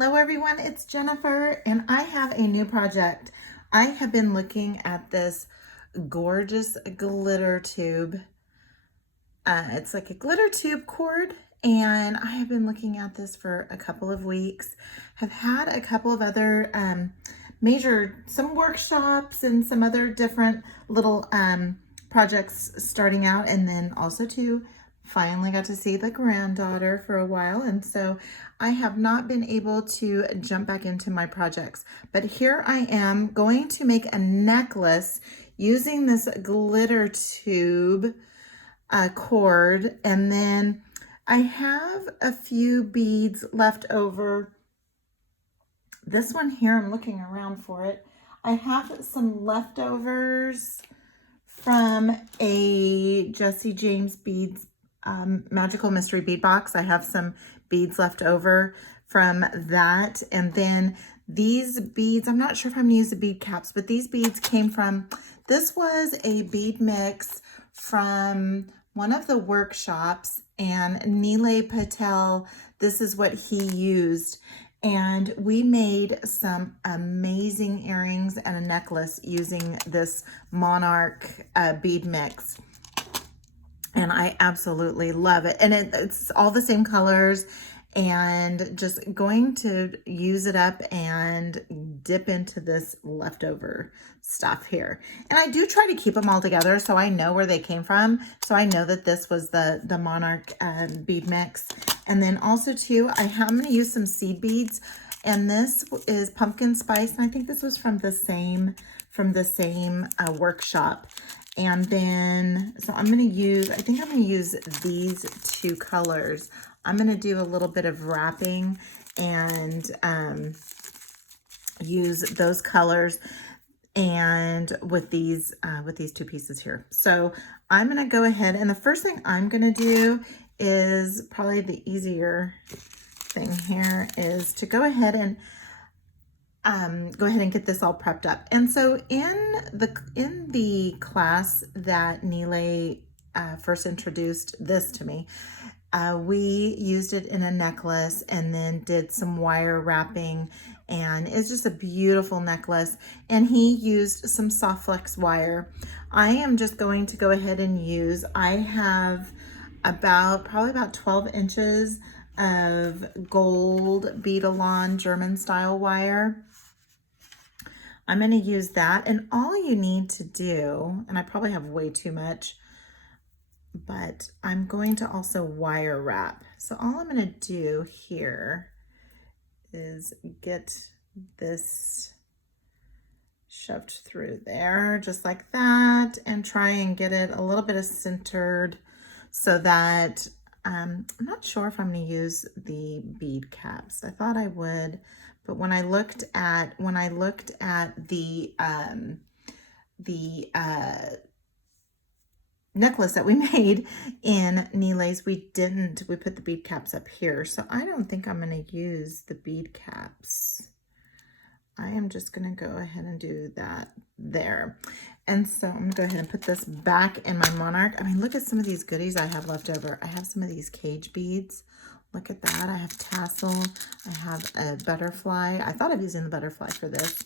Hello everyone, it's Jennifer and I have a new project. I have been looking at this gorgeous glitter tube. It's like a glitter tube cord, and I have been looking at this for a couple of weeks. Have had a couple of other some workshops and some other different little projects starting out, and then also too finally got to see the granddaughter for a while, and so I have not been able to jump back into my projects. But here I am going to make a necklace using this glitter tube cord, and then I have a few beads left over. This one here, I'm looking around for it. I have some leftovers from a Jesse James Beads Magical Mystery Bead Box. I have some beads left over from that. And then these beads, I'm not sure if I'm gonna use the bead caps, but these beads came from, this was a bead mix from one of the workshops, and Nealay Patel, this is what he used. And we made some amazing earrings and a necklace using this Monarch bead mix. And I absolutely love it. And it's all the same colors, and just going to use it up and dip into this leftover stuff here. And I do try to keep them all together so I know where they came from. So I know that this was the Monarch bead mix. And then also too, I'm going to use some seed beads, and this is pumpkin spice. And I think this was from the same workshop. And then, so I think I'm going to use these two colors. I'm going to do a little bit of wrapping and use those colors and with these two pieces here. So I'm going to go ahead, and the first thing I'm going to do is probably the easier thing here is to go ahead and get this all prepped up. And so in the class that Nealay first introduced this to me, we used it in a necklace and then did some wire wrapping, and it's just a beautiful necklace. And he used some soft flex wire. I am just going to go ahead and use, I have probably about 12 inches of gold Bead-A-Lawn German style wire. I'm going to use that, and all you need to do, and I probably have way too much, but I'm going to also wire wrap. So all I'm going to do here is get this shoved through there just like that, and try and get it a little bit of centered so that I'm not sure if I'm going to use the bead caps. I thought I would, but when I looked at the necklace that we made in Nealay's, we put the bead caps up here. So I don't think I'm going to use the bead caps. I am just going to go ahead and do that there. And so I'm going to go ahead and put this back in my Monarch. I mean, look at some of these goodies I have left over. I have some of these cage beads. Look at that. I have tassel. I have a butterfly. I thought I was using the butterfly for this.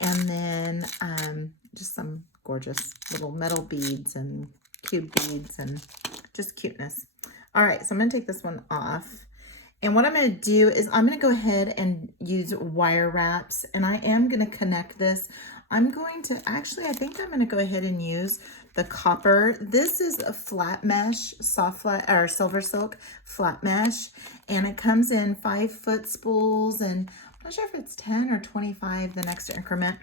And then just some gorgeous little metal beads and cube beads and just cuteness. All right, so I'm going to take this one off. And what I'm going to do is I'm going to go ahead and use wire wraps, and I am going to connect this. I'm going to I think I'm going to go ahead and use the copper. This is a flat mesh, or silver silk flat mesh, and it comes in 5-foot spools, and I'm not sure if it's 10 or 25 the next increment.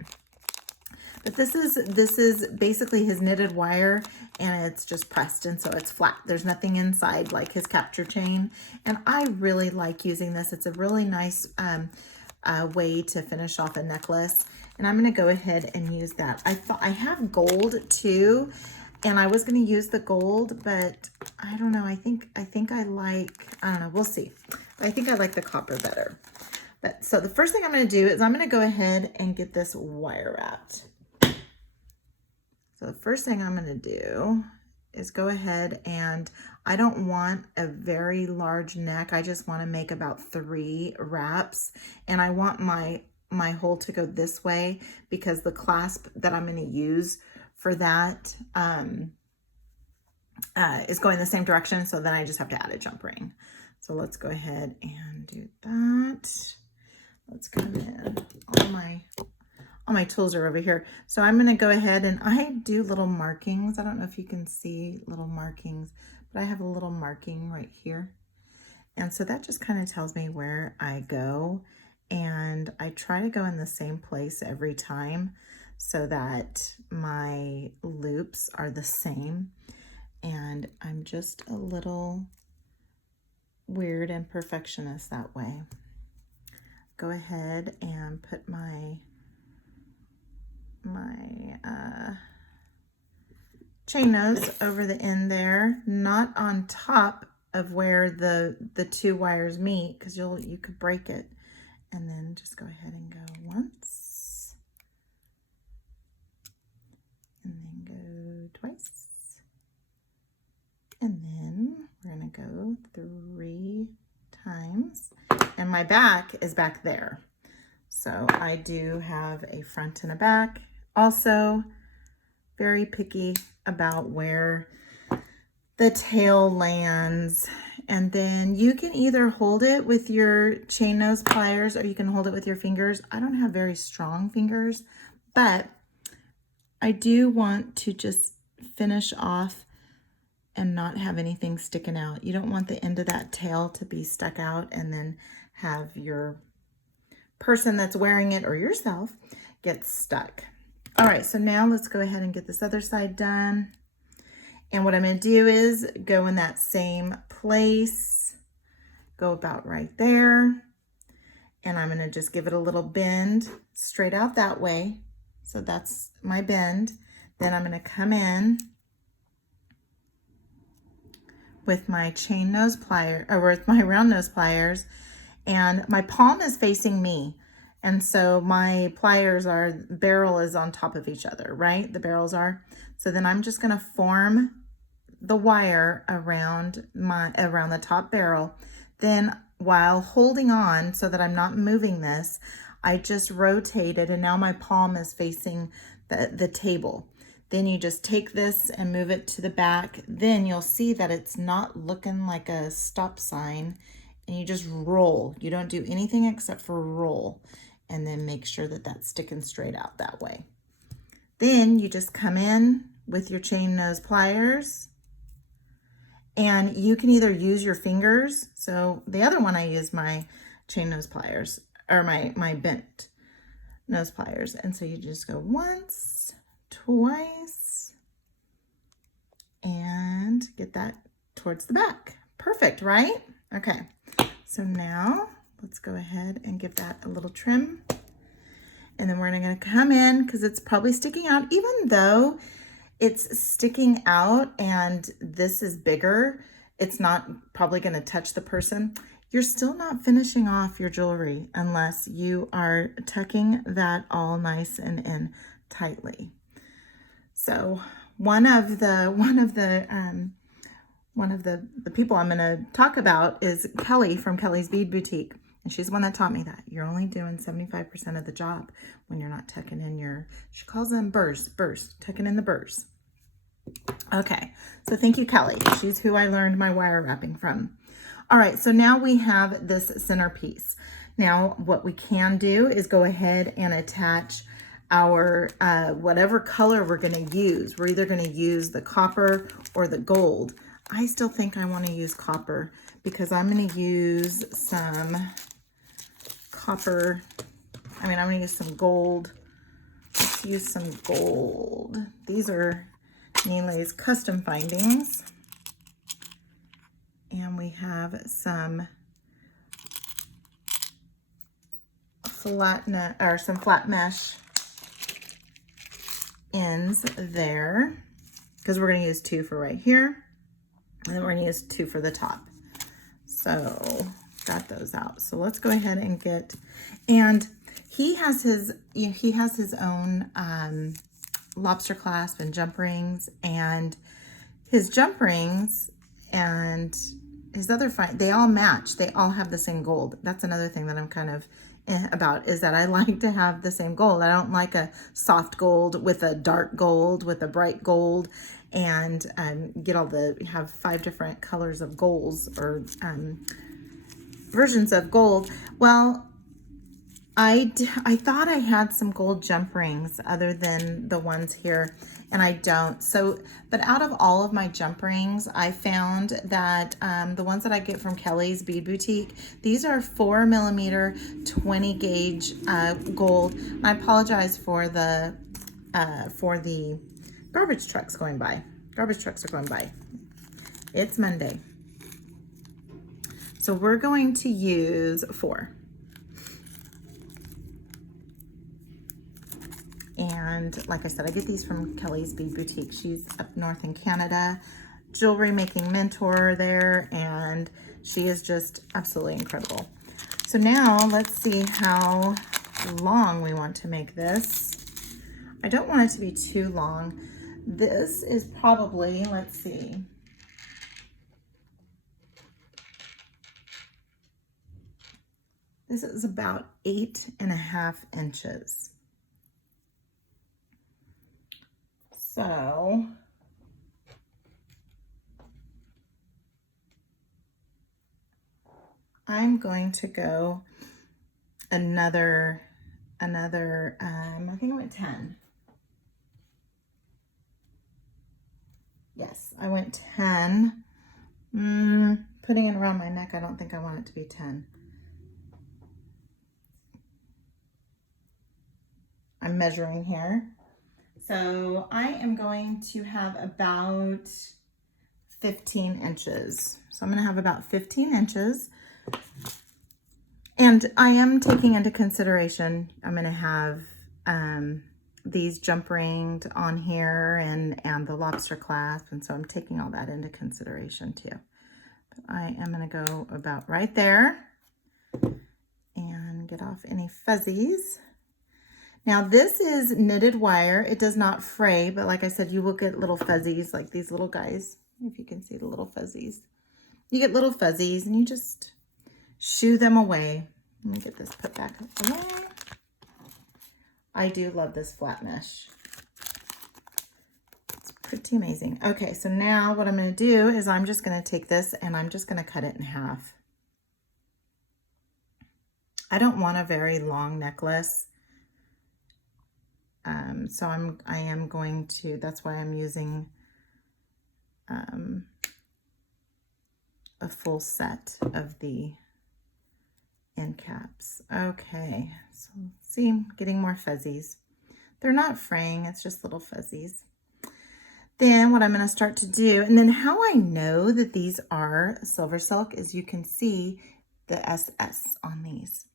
But this is basically his knitted wire, and it's just pressed, and so it's flat. There's nothing inside like his capture chain, and I really like using this. It's a really nice way to finish off a necklace, and I'm going to go ahead and use that. I have gold too, and I was going to use the gold, but I don't know. I think I don't know. We'll see. I think I like the copper better. But so the first thing I'm going to do is I'm going to go ahead and get this wire wrapped. So the first thing I'm going to do is go ahead, and I don't want a very large neck. I just want to make about 3 wraps, and I want my hole to go this way because the clasp that I'm going to use for that is going the same direction. So then I just have to add a jump ring. So let's go ahead and do that. Let's come in. All my tools are over here. So I'm going to go ahead and I do little markings. I don't know if you can see little markings, but I have a little marking right here. And so that just kind of tells me where I go. And I try to go in the same place every time so that my loops are the same. And I'm just a little weird and perfectionist that way. Go ahead and put my chain nose over the end there, not on top of where the 2 wires meet, because you could break it. And then just go ahead and go once, and then go twice, and then we're gonna go 3 times, and my back is back there. So I do have a front and a back. Also very picky about where the tail lands. And then you can either hold it with your chain nose pliers or you can hold it with your fingers. I don't have very strong fingers, but I do want to just finish off and not have anything sticking out. You don't want the end of that tail to be stuck out and then have your person that's wearing it or yourself get stuck. All right, so now let's go ahead and get this other side done. And what I'm going to do is go in that same place, go about right there, and I'm going to just give it a little bend straight out that way. So that's my bend. Then I'm going to come in with my chain nose plier, or with my round nose pliers, and my palm is facing me. And so my pliers barrel is on top of each other, right? The barrels are. So then I'm just going to form the wire around the top barrel. Then while holding on so that I'm not moving this, I just rotate it, and now my palm is facing the table. Then you just take this and move it to the back. Then you'll see that it's not looking like a stop sign, and you just roll. You don't do anything except for roll, and then make sure that that's sticking straight out that way. Then you just come in with your chain nose pliers, and you can either use your fingers. So the other one I use my chain nose pliers, or my bent nose pliers. And so you just go once, twice, and get that towards the back. Perfect, right? Okay, so now let's go ahead and give that a little trim. And then we're gonna come in, because it's probably sticking out, even though it's sticking out and this is bigger, it's not probably gonna touch the person. You're still not finishing off your jewelry unless you are tucking that all nice and in tightly. So one of the people I'm gonna talk about is Kellie from Kellie's Bead Boutique. And she's the one that taught me that. You're only doing 75% of the job when you're not tucking in your, she calls them burrs, tucking in the burrs. Okay, so thank you, Kellie. She's who I learned my wire wrapping from. All right, so now we have this centerpiece. Now, what we can do is go ahead and attach our whatever color we're gonna use. We're either gonna use the copper or the gold. I still think I wanna use copper because I'm gonna use some copper. I'm gonna use some gold. Let's use some gold. These are Nealay's custom findings. And we have some flat mesh ends there, because we're going to use 2 for right here, and then we're going to use 2 for the top. So got those out. So let's go ahead and get, and he has his own lobster clasp and jump rings, and his jump rings and his other they all match. They all have the same gold. That's another thing that I'm kind of about, is that I like to have the same gold. I don't like a soft gold with a dark gold with a bright gold, and have 5 different colors of golds, or versions of gold. Well, I thought I had some gold jump rings other than the ones here, and I don't. So, but out of all of my jump rings, I found that the ones that I get from Kellie's Bead Boutique, these are 4mm 20 gauge gold. I apologize for the garbage trucks going by. Garbage trucks are going by. It's Monday. So we're going to use 4. And like I said, I get these from Kellie's Bead Boutique. She's up north in Canada, jewelry making mentor there, and she is just absolutely incredible. So now let's see how long we want to make this. I don't want it to be too long. This is probably, let's see. This is about 8.5 inches. So I'm going to go another, I think I went 10. Yes, I went 10. Putting it around my neck, I don't think I want it to be 10. I'm measuring here. So I am going to have about 15 inches. So I'm going to have about 15 inches. And I am taking into consideration, I'm going to have these jump ringed on here and the lobster clasp. And so I'm taking all that into consideration too. But I am going to go about right there and get off any fuzzies. Now this is knitted wire. It does not fray, but like I said, you will get little fuzzies like these little guys. If you can see the little fuzzies. You get little fuzzies and you just shoo them away. Let me get this put back away. I do love this flat mesh. It's pretty amazing. Okay, so now what I'm going to do is I'm just going to take this and I'm just going to cut it in half. I don't want a very long necklace. So I am going to, that's why I'm using a full set of the end caps. Okay, so see, I'm getting more fuzzies. They're not fraying, it's just little fuzzies. Then what I'm going to start to do, and then how I know that these are silver silk is you can see the SS on these.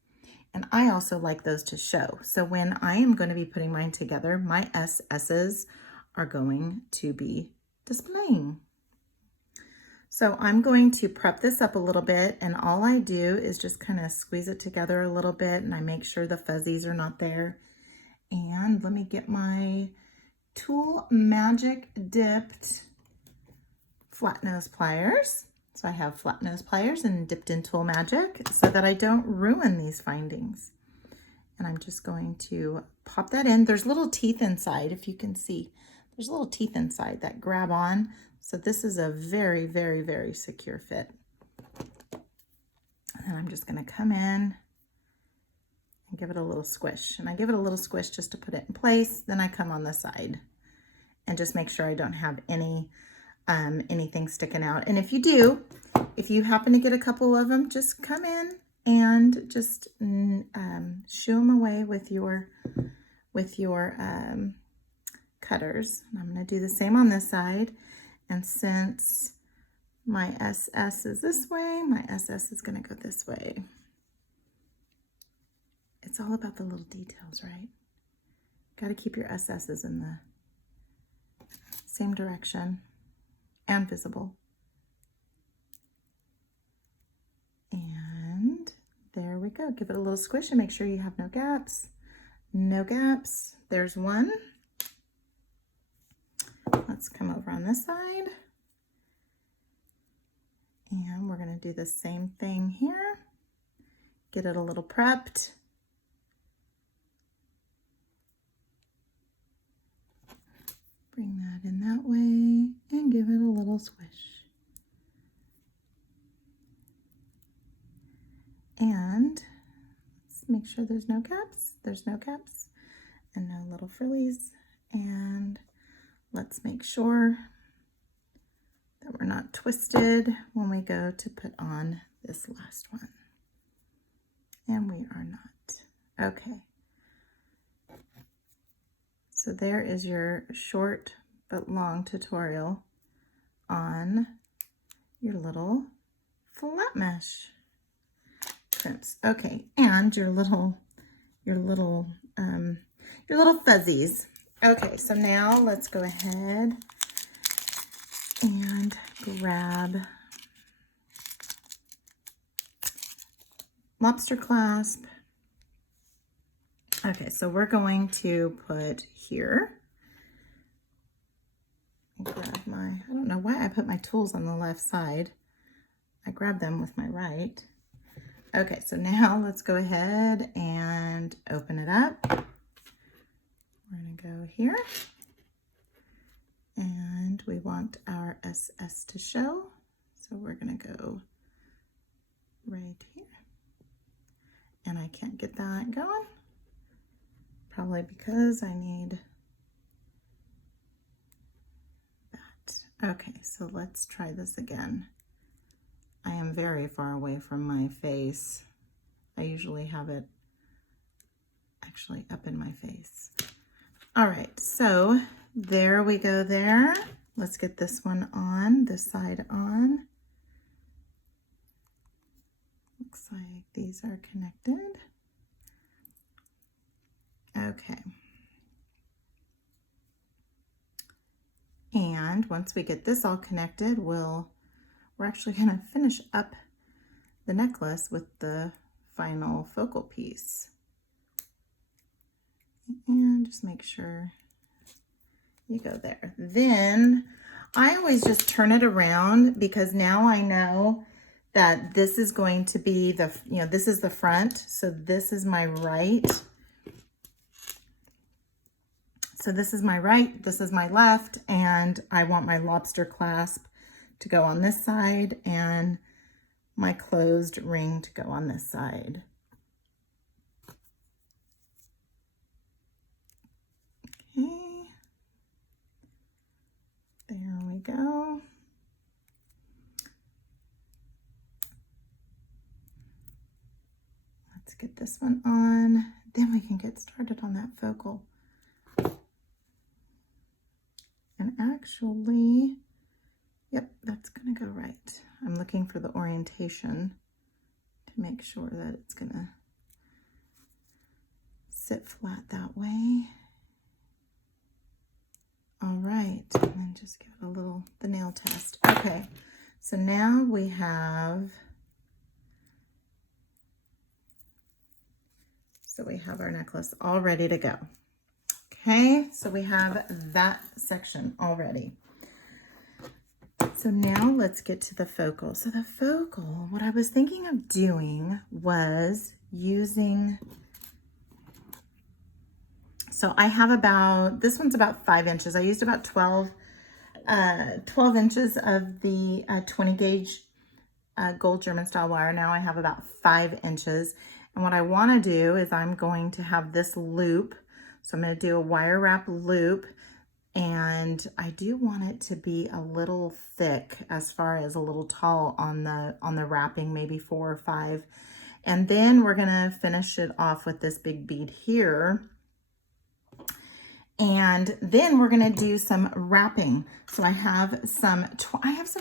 And I also like those to show. So when I am going to be putting mine together, my SS's are going to be displaying. So I'm going to prep this up a little bit, and all I do is just kind of squeeze it together a little bit, and I make sure the fuzzies are not there. And let me get my Tool Magic dipped flat nose pliers. So I have flat nose pliers and dipped in Tool Magic so that I don't ruin these findings. And I'm just going to pop that in. There's little teeth inside, if you can see. There's little teeth inside that grab on. So this is a very, very, very secure fit. And I'm just going to come in and give it a little squish. And I give it a little squish just to put it in place. Then I come on the side and just make sure I don't have anything sticking out. And if you do, if you happen to get a couple of them, just come in and just shoo them away with your cutters. And I'm going to do the same on this side. And since my SS is this way, my SS is going to go this way. It's all about the little details, right? Got to keep your SS's in the same direction and visible. And there we go. Give it a little squish and make sure you have no gaps. No gaps. There's one. Let's come over on this side. And we're going to do the same thing here. Get it a little prepped. Bring that in that way and give it a little swish. And let's make sure there's no caps. There's no caps and no little frillies. And let's make sure that we're not twisted when we go to put on this last one. And we are not. Okay. So there is your short but long tutorial on your little flat mesh crimps. Okay, and your little fuzzies. Okay, so now let's go ahead and grab Lobster Clasp. Okay, so we're going to put here. Grab I don't know why I put my tools on the left side. I grab them with my right. Okay, so now let's go ahead and open it up. We're going to go here. And we want our SS to show. So we're going to go right here. And I can't get that going. Probably because I need that. Okay, so let's try this again. I am very far away from my face. I usually have it actually up in my face. All right, so there we go there. Let's get this one on, this side on. Looks like these are connected. Okay. And once we get this all connected, we're actually going to finish up the necklace with the final focal piece. And just make sure you go there. Then I always just turn it around because now I know that this is going to be this is the front. So this is my right. So this is my right, this is my left, and I want my lobster clasp to go on this side and my closed ring to go on this side. Okay, there we go. Let's get this one on, then we can get started on that focal. And actually, yep, that's gonna go right. I'm looking for the orientation to make sure that it's gonna sit flat that way. All right, and then just give it the nail test. Okay, so now we have, our necklace all ready to go. Okay, so we have that section already. So now let's get to the focal. So the focal, what I was thinking of doing was using, so I have this one's about 5 inches. I used about 12 inches of the 20 gauge gold German style wire. Now I have about 5 inches. And what I want to do is I'm going to have this loop. So I'm going to do a wire wrap loop, and I do want it to be a little thick, as far as a little tall on the wrapping, maybe 4 or 5. And then we're going to finish it off with this big bead here. And then we're going to do some wrapping. So I have some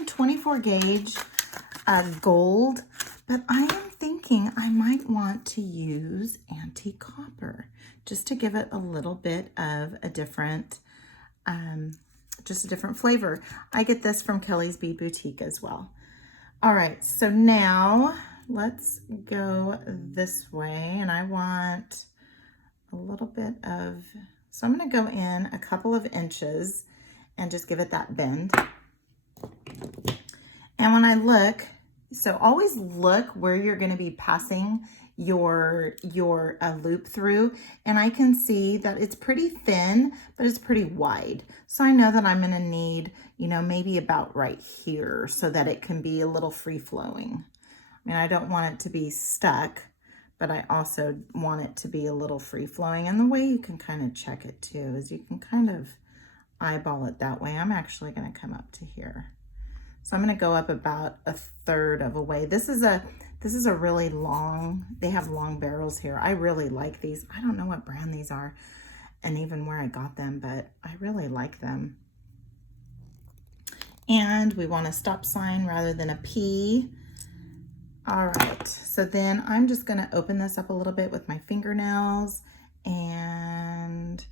24 gauge gold, but I am thinking I might want to use antique copper just to give it a little bit of a different, just a different flavor. I get this from Kellie's Bead Boutique as well. All right, so now let's go this way, and I want a little bit of, so I'm going to go in a couple of inches and just give it that bend. And when I look, So always look where you're going to be passing your loop through, and I can see that it's pretty thin, but it's pretty wide. So I know that I'm going to need, you know, maybe about right here so that it can be a little free flowing. I mean, I don't want it to be stuck, but I also want it to be a little free flowing. And the way you can kind of check it too is you can kind of eyeball it that way. I'm actually going to come up to here. So I'm going to go up about a third of a way. This is a really long, they have long barrels here. I really like these. I don't know what brand these are and even where I got them, but I really like them. And we want a stop sign rather than a P. All right, so then I'm just going to open this up a little bit with my fingernails, and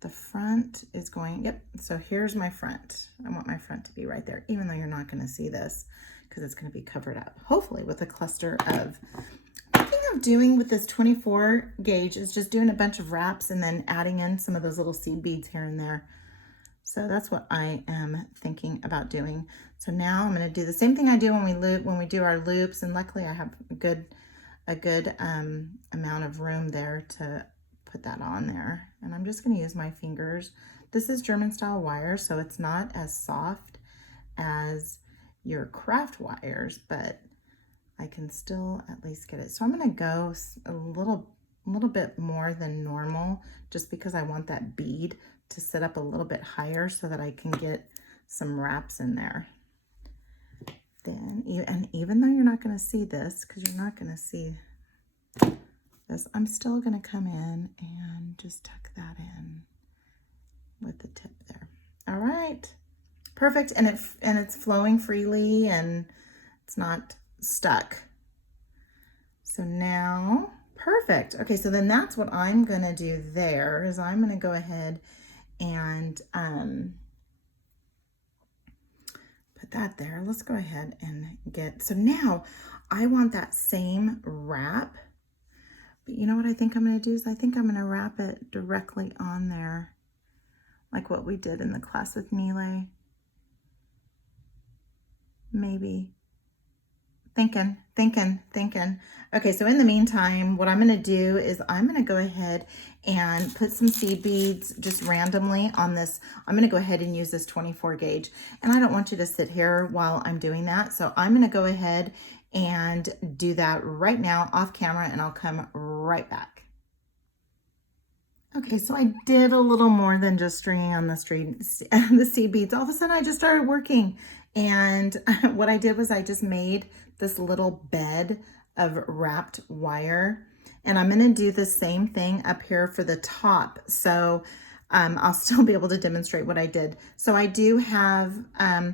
the front is going, yep, so here's my front. I want my front to be right there, even though you're not going to see this because it's going to be covered up, hopefully with a cluster of, thinking of doing with this 24 gauge is just doing a bunch of wraps and then adding in some of those little seed beads here and there. So that's what I am thinking about doing. So now I'm going to do the same thing I do when we do our loops, and luckily I have a good amount of room there to put that on there. And I'm just going to use my fingers. This is German style wire, so it's not as soft as your craft wires, but I can still at least get it. So I'm going to go a little bit more than normal, just because I want that bead to sit up a little bit higher so that I can get some wraps in there. Then, and even though you're not going to see this, because you're not going to see this, I'm still going to come in and just tuck that in with the tip there. All right, perfect. And it's flowing freely and it's not stuck. So now, perfect. Okay, so then that's what I'm going to do there, is I'm going to go ahead and put that there. Let's go ahead and so now I want that same wrap, but you know what I think I'm going to do is I think I'm going to wrap it directly on there, like what we did in the class with Nealay. Maybe. Thinking. Okay, so in the meantime, what I'm going to do is I'm going to go ahead and put some seed beads just randomly on this. I'm going to go ahead and use this 24 gauge, and I don't want you to sit here while I'm doing that. So I'm going to go ahead and do that right now off camera, and I'll come right back. Okay, so I did a little more than just stringing on the seed beads. All of a sudden I just started working, and what I did was I just made this little bed of wrapped wire, and I'm going to do the same thing up here for the top. So I'll still be able to demonstrate what I did. So I do have, I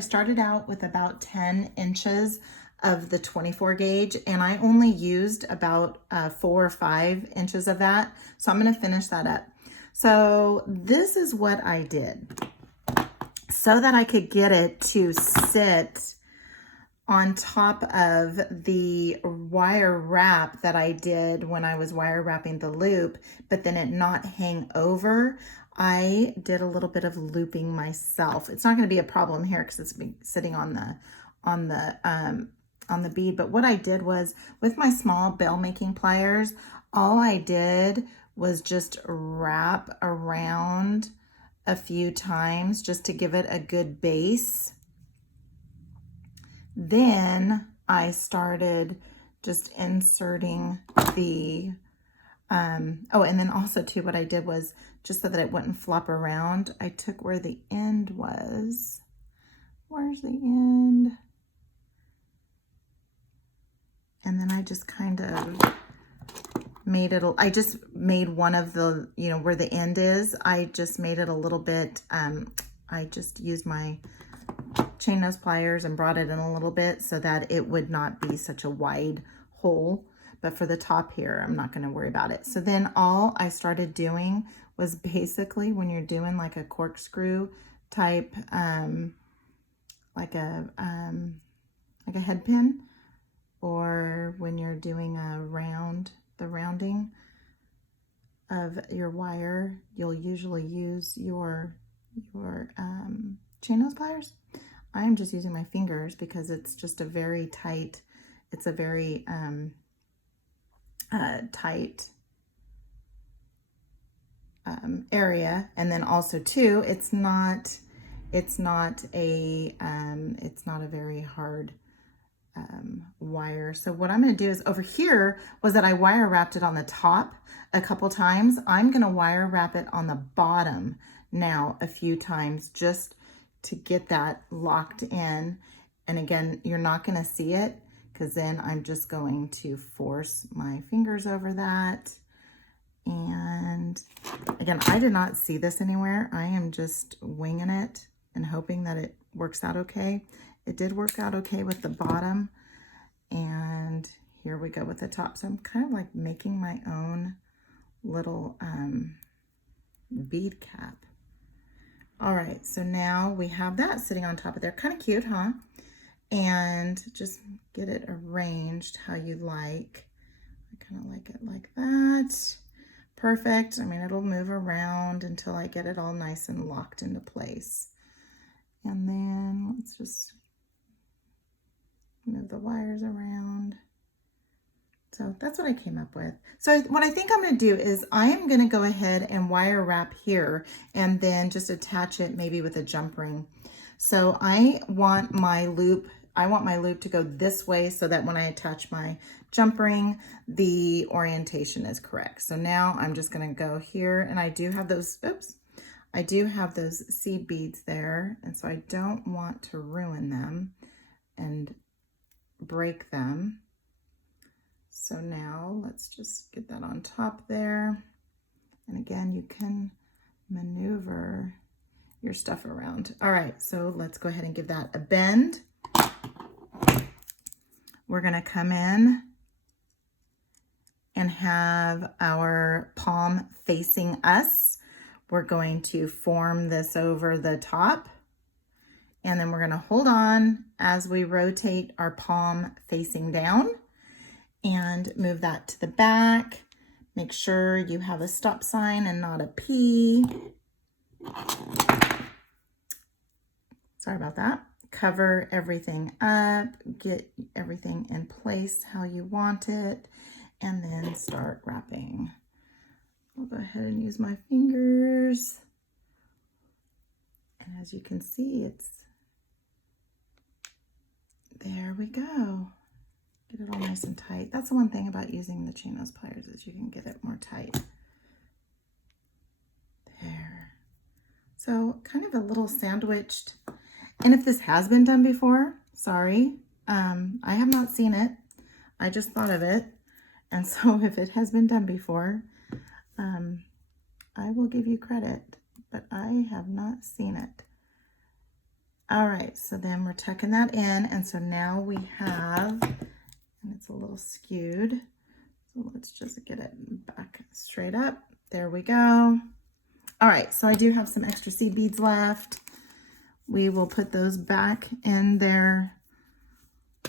started out with about 10 inches of the 24 gauge, and I only used about 4 or 5 inches of that. So I'm going to finish that up. So this is what I did so that I could get it to sit on top of the wire wrap that I did when I was wire wrapping the loop, but then it not hang over. I did a little bit of looping myself. It's not going to be a problem here because it's sitting on the bead. But what I did was, with my small bell making pliers, all I did was just wrap around a few times just to give it a good base. Then I started just inserting the, oh, and then also too, what I did was, just so that it wouldn't flop around, I took where the end was. Where's the end? And then I just kind of made it, I just made one of the, you know, where the end is, I just made it a little bit, I just used my chain nose pliers and brought it in a little bit so that it would not be such a wide hole. But for the top here, I'm not going to worry about it. So then all I started doing was basically, when you're doing like a corkscrew type, like a head pin, or when you're doing a the rounding of your wire, you'll usually use your chain nose pliers. I'm just using my fingers because it's just a very tight, it's a very tight area. And then also too, it's not a very hard wire. So what I'm going to do is, over here was that I wire wrapped it on the top a couple times. I'm going to wire wrap it on the bottom now a few times just to get that locked in. And again, you're not going to see it because then I'm just going to force my fingers over that. And again, I did not see this anywhere. I am just winging it and hoping that it works out okay. It did work out okay with the bottom, and here we go with the top. So I'm kind of like making my own little bead cap. All right, so now we have that sitting on top of there. Kind of cute, huh? And just get it arranged how you like. I kind of like it like that. Perfect. I mean, it'll move around until I get it all nice and locked into place. And then let's just move the wires around. So that's what I came up with. So what I think I'm going to do is I am going to go ahead and wire wrap here and then just attach it maybe with a jump ring. So I want my loop to go this way so that when I attach my jump ring, the orientation is correct. So now I'm just going to go here, and I do have those, I do have those seed beads there. And so I don't want to ruin them and break them. So now let's just get that on top there. And again, you can maneuver your stuff around. All right, so let's go ahead and give that a bend. We're gonna come in and have our palm facing us. We're going to form this over the top. And then we're gonna hold on as we rotate our palm facing down and move that to the back. Make sure you have a stop sign and not a P. Sorry about that. Cover everything up, get everything in place how you want it, and then start wrapping. I'll go ahead and use my fingers. And as you can see, it's, there we go. Get it all nice and tight. That's the one thing about using the chain nose pliers is you can get it more tight. There. So kind of a little sandwiched. And if this has been done before, sorry, I have not seen it. I just thought of it. And so if it has been done before, I will give you credit, but I have not seen it. All right, so then we're tucking that in. And so now we have, and it's a little skewed. So let's just get it back straight up. There we go. All right, so I do have some extra seed beads left. We will put those back in their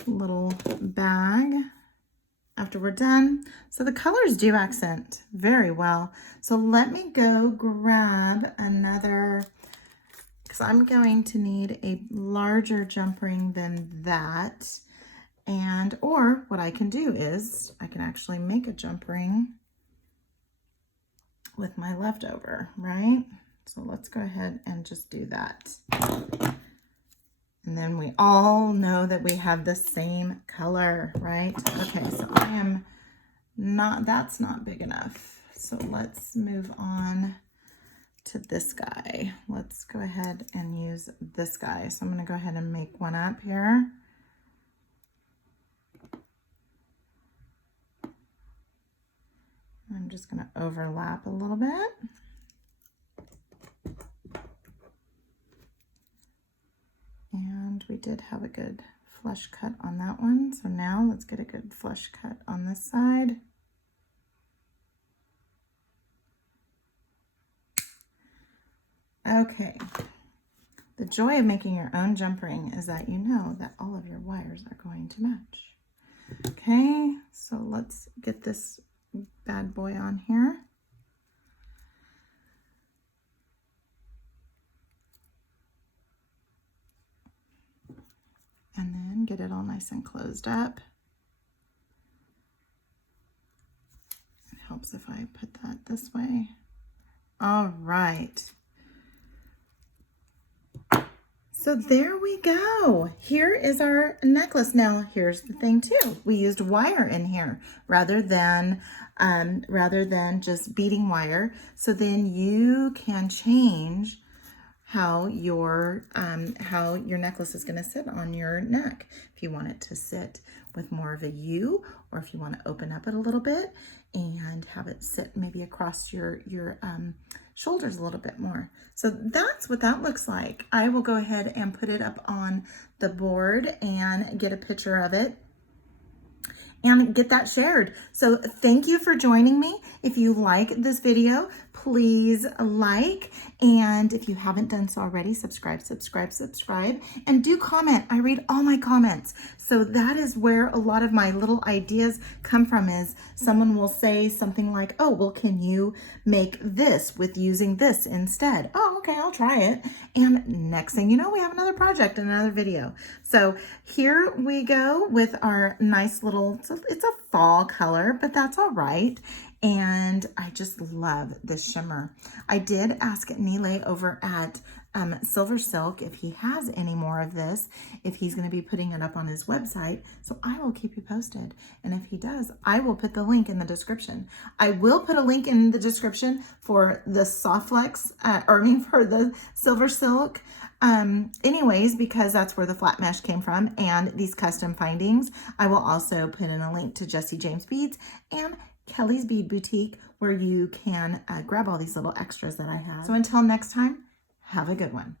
little bag after we're done. So the colors do accent very well. So let me go grab another, because I'm going to need a larger jump ring than that. And, or what I can do is I can actually make a jump ring with my leftover, right? So let's go ahead and just do that. And then we all know that we have the same color, right? Okay, so I am not, that's not big enough. So let's move on to this guy. Let's go ahead and use this guy. So I'm gonna go ahead and make one up here. I'm just gonna overlap a little bit. And we did have a good flush cut on that one. So now let's get a good flush cut on this side. Okay. The joy of making your own jump ring is that you know that all of your wires are going to match. Okay, so let's get this bad boy on here. and get it all nice and closed up. It helps if I put that this way. All right. So there we go. Here is our necklace. Now, here's the thing too. We used wire in here rather than just beading wire. So then you can change how your necklace is going to sit on your neck. If you want it to sit with more of a U, or if you want to open up it a little bit and have it sit maybe across your shoulders a little bit more. So that's what that looks like. I will go ahead and put it up on the board and get a picture of it and get that shared. So thank you for joining me. If you like this video, please like, and if you haven't done so already, subscribe, and do comment. I read all my comments. So that is where a lot of my little ideas come from, is someone will say something like, oh, well, can you make this with using this instead? Oh, okay, I'll try it. And next thing you know, we have another project and another video. So here we go with our nice little, it's a fall color, but that's all right. And I just love this shimmer. I did ask Nealay over at Silver Silk if he has any more of this, if he's going to be putting it up on his website. So I will keep you posted. And if he does, I will put the link in the description. I will put a link in the description for the Soft Flex, for the Silver Silk. Anyways, because that's where the flat mesh came from and these custom findings. I will also put in a link to Jesse James Beads and Kellie's Bead Boutique, where you can grab all these little extras that I have. So until next time, have a good one.